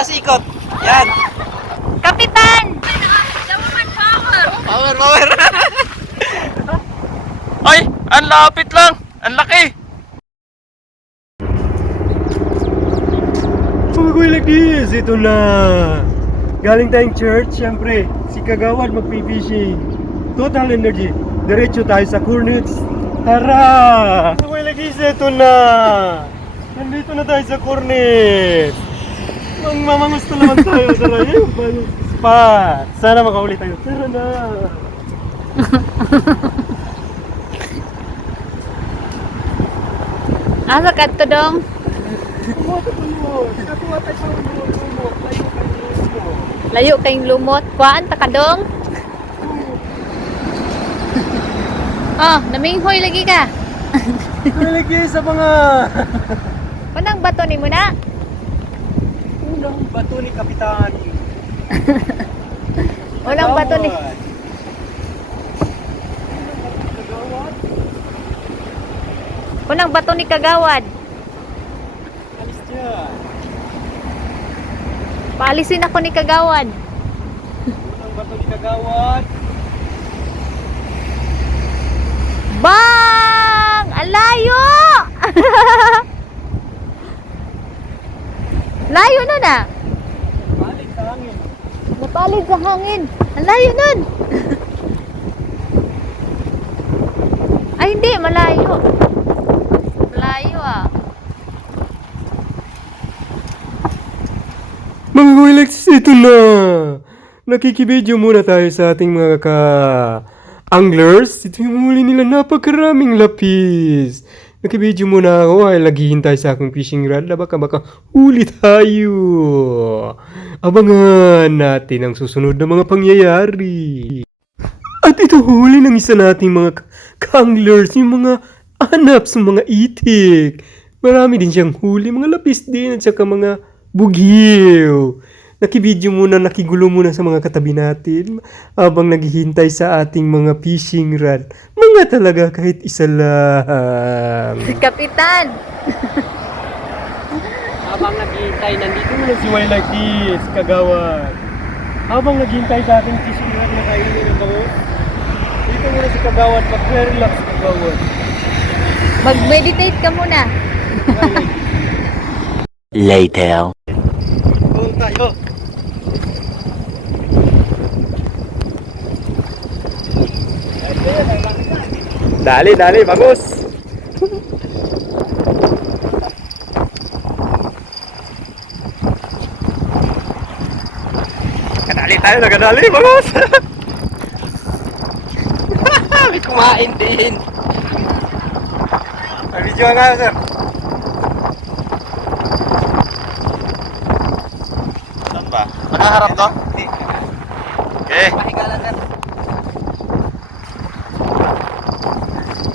tas ikot. Yan. Kapitan! Government power! Power, power. Ay, ang lapit lang. Ang laki. Pag-uwi like this, ito na. Galing tayong church, syempre. Si Kagawad mag-fishing. Total energy. Diretso tayo sa Cornets. Tara! Pag-uwi like this, ito na. Nandito na tayo sa Cornets. Mamangusto naman tayo. Tara, yung spot. Sana makahuli tayo. Tara na. Asa ka to dong? Layo kayong lumot. Kuhaan ta ka dong? Oh, naminghoy lagi ka. Nalagay sa mga... Panang bato ni mo na? Unang bato ni Kapitan. Unang bato ni... Unang bato ni Kagawad. Alis dyan. Paalisin ako ni Kagawad. Unang bato ni Kagawad. Bang! Alayo! Layo nun ah. Balik sa hangin. Napalid sa hangin. Ang layo nun. Ay hindi, malayo. Malayo ah. Mga Wilex, ito na! Nakikibideo muna tayo sa ating mga ka-anglers. Ito yung huli nila, napakaraming lapis. Nakibideo muna ako ay naghihintay sa aking fishing rod na baka huli tayo. Abangan natin ang susunod na mga pangyayari. At ito huli ng isa nating mga ka-anglers, yung mga hanap sa mga itik. Marami din siyang huli, mga lapis din at saka mga bugiw. Nakibideo muna, nakigulo muna sa mga katabi natin habang naghihintay sa ating mga fishing rod. Mga talaga kahit isa lang. Kapitan! Habang naghihintay, nandito muna si Why Like This, Kagawad. Habang naghihintay sa ating fishing rod na kainin ng bangus, dito muna si Kagawad, mag-relax Kagawad. Mag-meditate ka muna. Later. Doon tayo. Dali, dali, bangus! Kadali tayo, nagadali, bangus. May kumain din. May video nga, sir. Saan ba? Nakaharap to? Hindi. Okay. Pahinga lang, sir.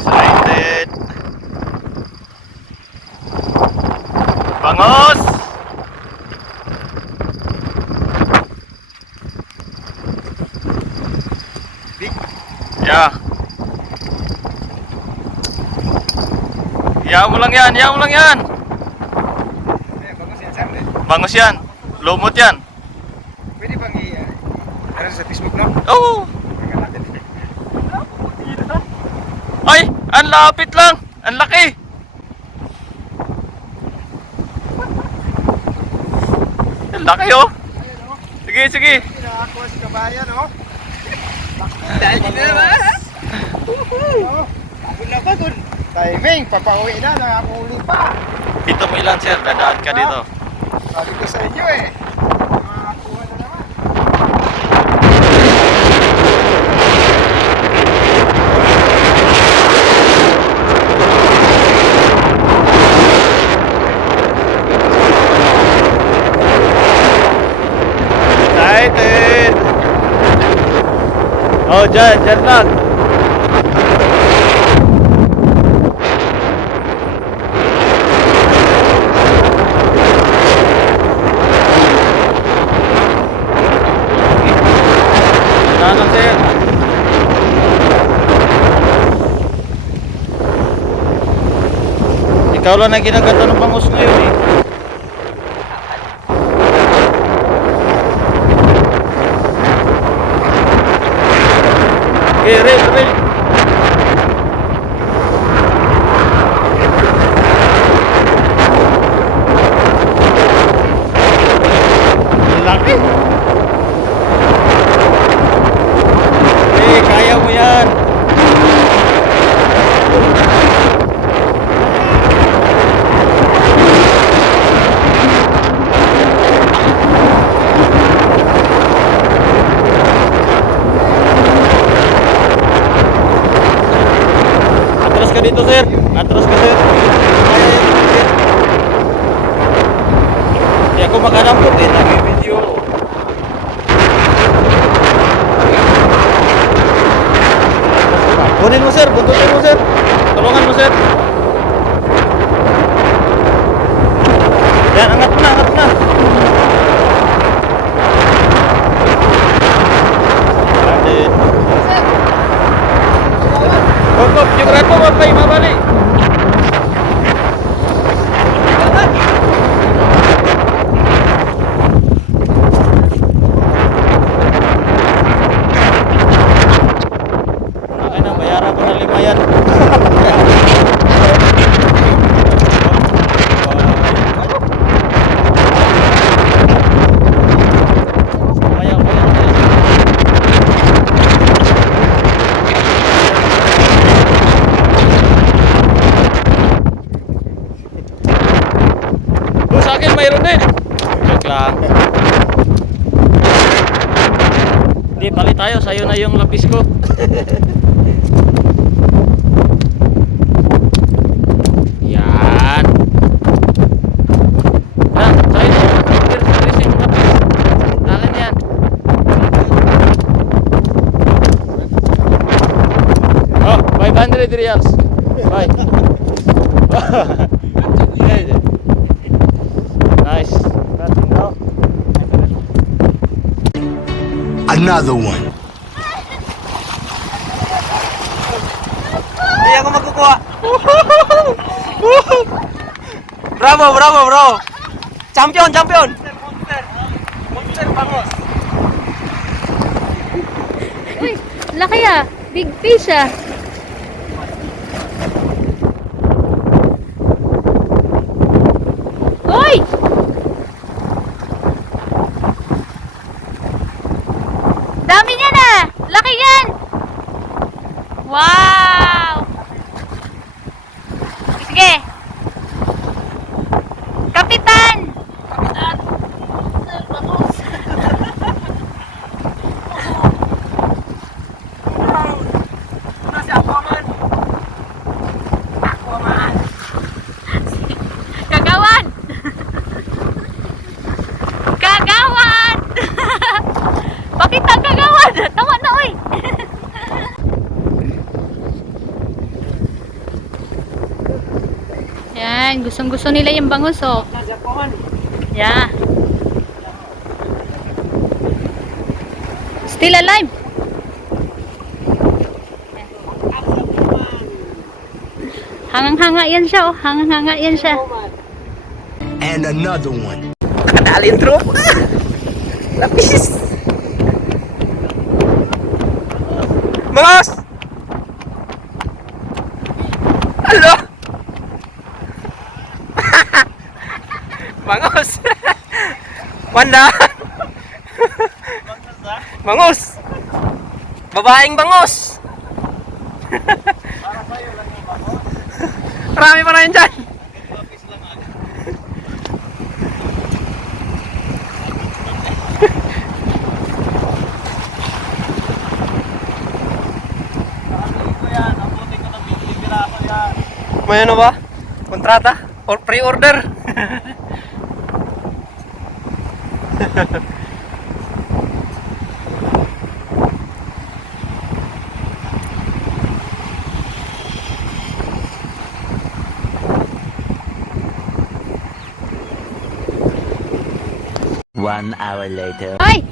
Excited. Bangos! Big. Yeah. Iyaw mo lang yan, iyaw mo lang yan. Bagus yan, sir. Bangos yan. Lumot yan. Pwede bang ano sa Facebook lang? Oh! Tingnan natin. Ay! Ang lapit lang! Ang laki! Ang laki oh! Sige, sige! Pinakakuha si kabayan, oh. Dahil dito na ba? Ako na ba dun? Timing, papauwi na, nakakuli pa. Dito mo ilan sir, dadaan ka dito. Sabi ko sa inyo eh. Makakuha na naman. Excited! Oh, dyan lang! Ano sir? Ikaw lang na ginagato ng bangus ngayon eh. laki. Kaya mo yan. Atras ka dito, sir. Atras ka, sir. Kaya yan, sir. Hindi ako makadampot eh. Nag-video. Kunin mo, sir. Buntutin mo, sir. Tulungan mo, sir. Yan, angat mo na, angat mo na. Atin. Kop, yung rat mo, mabay, mabali. Ay na, bayaran ko na 5 yan. Sa akin mayroon din. Joke lang. Hindi, palit tayo. Sa'yo na yung lapis ko. Yan. Yan, sa'yo na. Tiris yung lapis. Alin yan. Oh, 500 reals. Bye. Nice. Another one. Hindi ako magkukuha. Bravo, bravo, bro. Champion, champion. Monster bangos. Uy, laki ah. Big fish ah. Uy! Dami niya na! Laki yan! Wow! Sige! Kapitan! Kapitan! Nasi Aquaman. Aquaman. Kagawan! Kagawan! Bakit ang kagawan? Tawa na, uy! Yan, gustong-gusto nila yung bangus, oh. Nasi Aquaman. Yeah. Still alive. Hangang-hanga yan siya, oh. Hangang-hanga yan siya. And another one. Nakadalin trip. Lapis. Bangos! Hello! Bangos! Wanda! Bangos! Babaeng bangos! Marami pa na yun dyan! May ano ba? Kontrata? Or pre-order? One hour later. Ay!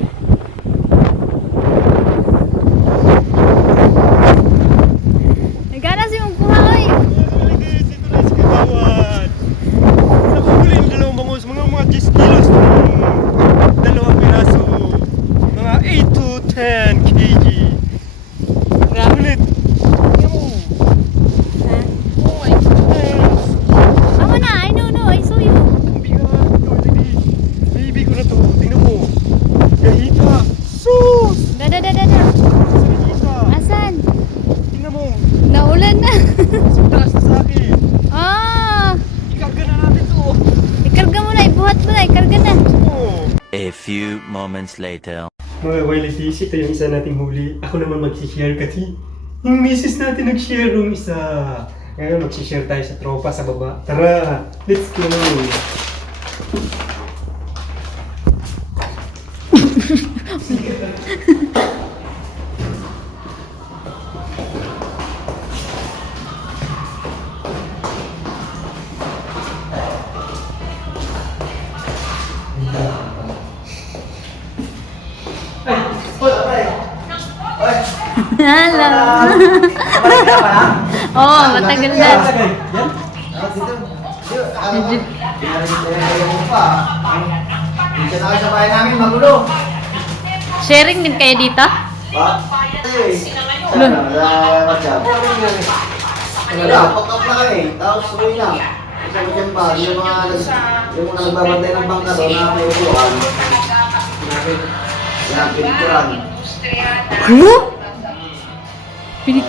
Nagana si Mugkuha, oy! Nakahuli ng dalawang bangus, mga 10 kilos. Dalawang piraso. Mga 8 to 10 kg. Sulit. Oh my goodness. Tama na, I know, I saw you. Ang bigat. Baby ko na to. Tingnan mo. A few moments later. Mga qualities, ito yung isa nating huli. Ako naman mag-share kasi yung misis natin nag-share yung isa. Ngayon mag-share tayo sa tropa sa baba. Tara, let's go! Hello. Oh, matagal na. Dito na kayo sa bahay namin, magulo. Sharing din kayo dito? Ba? Wala, pack-up na kami. Tapos uwi na. Kasi mo dyan ba, yung mga nagbabantay ng bangka doon na may upuan. Yan, pinituran. Ano? Ayos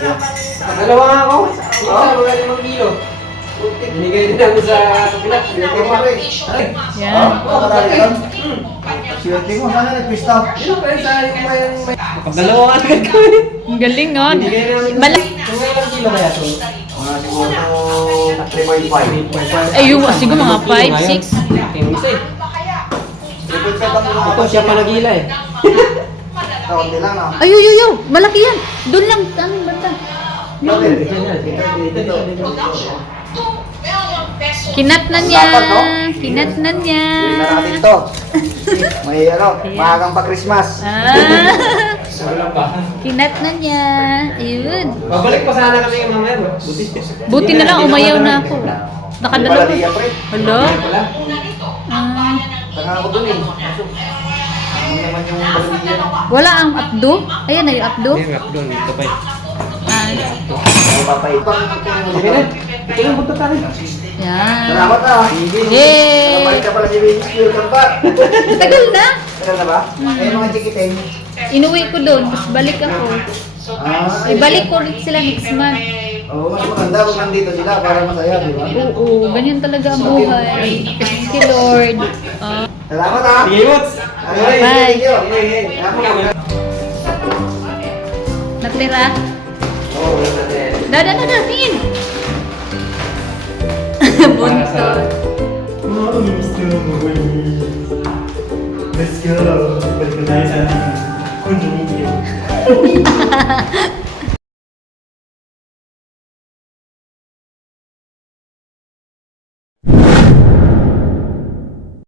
yan. Dalawa nga ako. Oo, wala 5 kilo. Binigay din ako sa kabilang. Yan. Swerte mo, sana nag-twist up. Dalawa nga agad kami. Ang galing, no? Bala. Kung ilang kilo kaya to? Mga siguro 3.5. Ay, yung siguro mga 5, 6. Yung isa eh. Ito Ito siya pa nagila eh. Kaunti lang na. Ay, malaki yan. Doon lang, aming banda. Kinatnan niya. Kinatnan niya. Bili na natin to. May maagang pa Christmas. Wala pa. Kinatnan niya. Ayun. Babalik pa sana kami yung mamaya. Buti na lang, umayaw na ako. Nakadalawa. Baladiyya, pre. Hello? Wala. Tanga ako dun eh. Ano naman yung baladiyya? Wala ang updo. Ayan na yung updo. Hindi, rap doon. Ito pa eh. Ay, papaipang. Sige na. Ito yung buntot natin. Yan. Salamat ah. Yay! Nakabalik ka pala si Vince Wilson pa. Tagal na. Tagal na ba? Eh, mga chikiting. Inuwi ko doon. Tapos balik ako. Ibalik ko ulit sila next month. Oo, mas maganda kung nandito sila para masaya, di ba? Oo, ganyan talaga ang buhay. Thank you, Lord. Salamat ah. Sige, Woods. Ay, Bye. thank you. Salamat. Naklira? Oo. Dada, tingin! Buntot. Mga umimis na mga qualities. Let's go! Balik na tayo sa ating condominium.